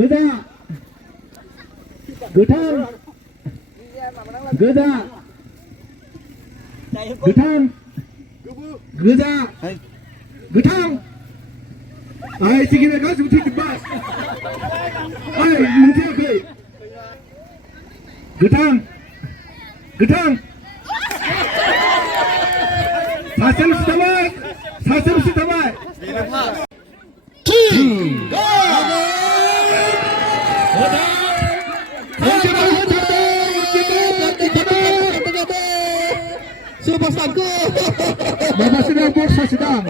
Goda. Godan. Goda. Godan. Goda. Godan. Ay, sige na ka, sumunod ka ba? Ay, hindi ako. Godan. Godan. 사슴 시다마이. 사슴 시다마이. Bapak sedang bursa sedang.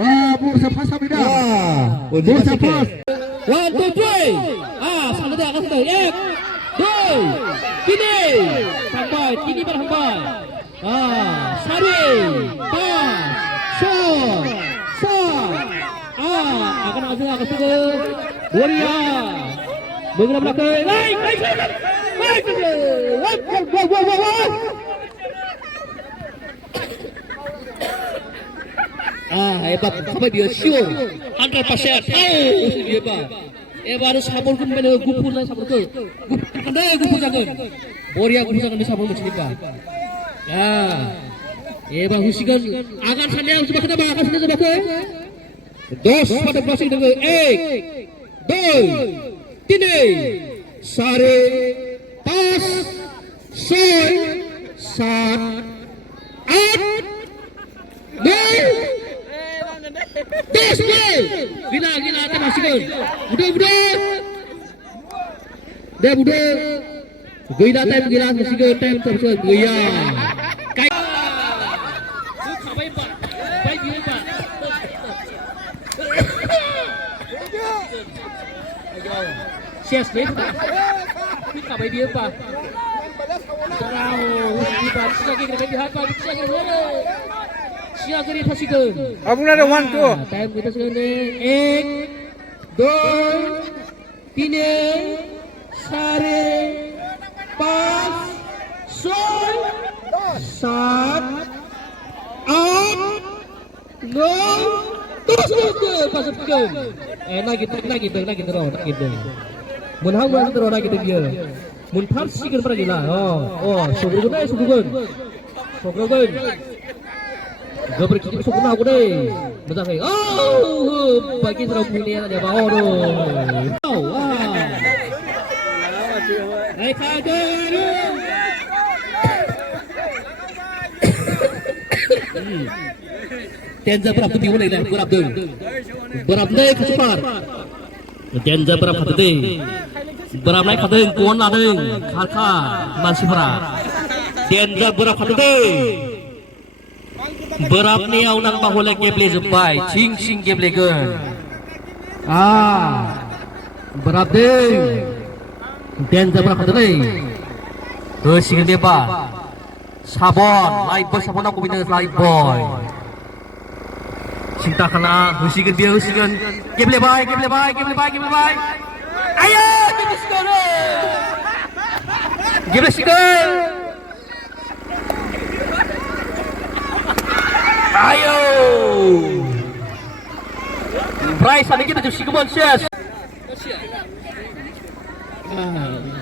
Wah, bursa pas samida. Bursa pas. 1, 2, 3. Sama dia akan sedang. 1, 2, 3. Sampai, tinggi pada sampai. Sari, pas, shot, akan sedang. Waria, bergerak belakang. Baik. Hebat, sampai dia sure 100%. Dia hebat. Baru sabur pun mana gupur lah sabur tu. Pandai gupur jangan. Boria gupur jangan di sabur macam ni pak. Hebat husikan. Akan sana yang sebab kita akan sana sebab ke. Dos pada passing dengan 1, 2, 3. Sare, pas, soy, sat, at, nol. Dos gol. Gila tak masih gol. Budak. Dah budak. Gila time gila masih gol time terus gaya. Kai. Baik dia pak. Sias ni. Kita baik dia pak. Wow, ini bagus lagi kita lihat pak. Siap kali pasikan. Abang ada 1, 2. Time kita sekarang ni 1, 2, 3. Sare, pas, sol, sat, at, nol. Terus ke pasikan. Lagi terus. Munhang terus lagi dia. Munthar sikit pada gila. Sugugun. Gabar kita sokna aku deh. Betul ke? Bagi terus punya dia bawa tu. Naik aja. Tenza berapa tu boleh dah? Berapa deh kecepar. Tenza berapa tu deh? Berapa naik kata kuon lah deh. Kaka masih berapa? Tenza berapa tu deh? Berap ni aunang bahole geble zubai, sing geble gun. Berap deh. Dan berap deh. Sing dia ba. Sabon, live boy sabon aku bina live boy. Cinta kena, husikan dia husikan. Geble bye. Ayo, kita skor. Geble skor. Ayo. Price ada kita just come on shares.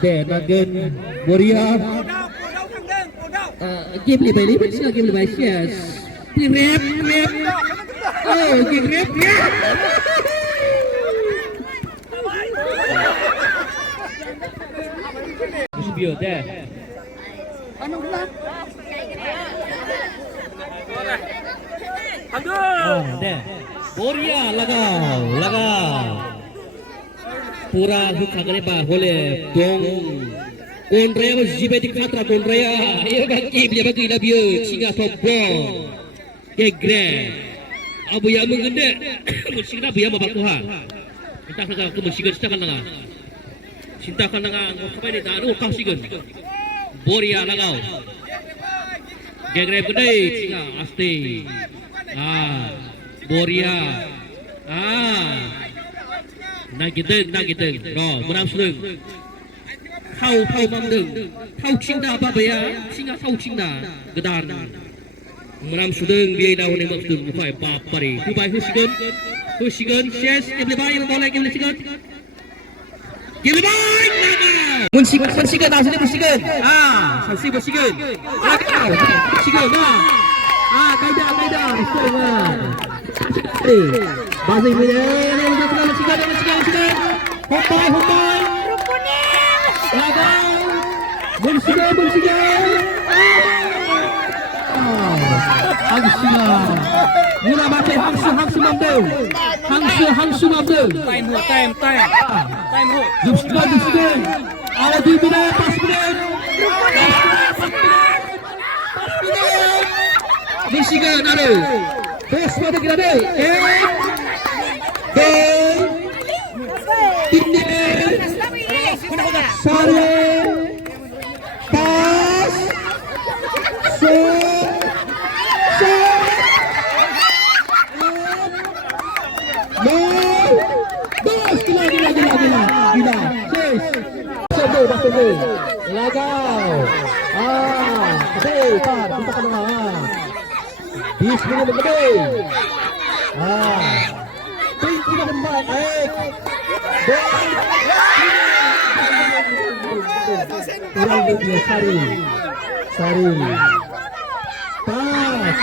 Dan again Warrior. Game lebih sila game lebih shares. Rap. Game rap. Bisbio dah. Boria lagau. Pura hukha kare ba hole dong. Konraya mas jibe di khatra konraya. Ye ba ki ila bio chinga top bong. Kegre. Abu ya mengende. Musikna bu ya mabakuha. Kita kagak ke musikan cintakan dengan apa ini daru kasigan. Boria lagau. Kegre gede chinga asti. Boria. Nagideng. Menang sedeng. Thau mamdeng. Thau cingda apa ya? Singa thau cingda. Gedan. Menang sedeng biaya daun yang maksud. Bukai papari. Bukai husigan. Shes. Keble bayi boleh keble sigan. geledwng lagaw. Munsikan asli munsikan. Saksi munsikan. Lagaw. Munsikan kaida. Bahasa Indonesia. Munsikan. Homai. Lagaw. Munsikan. Mula baca hangsu mampu. Hangsu mampu. Time ho. Jumskan. Ada 2 minit, 4 minit. Munsikan ada. Bos pada kita ada. Sare. Pas. Gila. Basel. Lagaw. Kita kena. Bismillah lebih. Pintu dah kembali. Kurang dia Sari. Pas.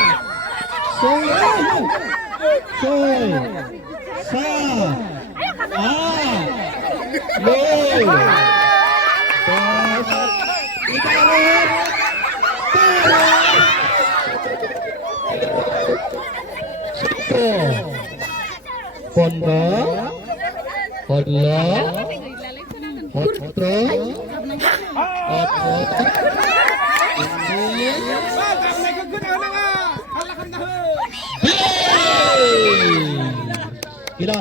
Gila.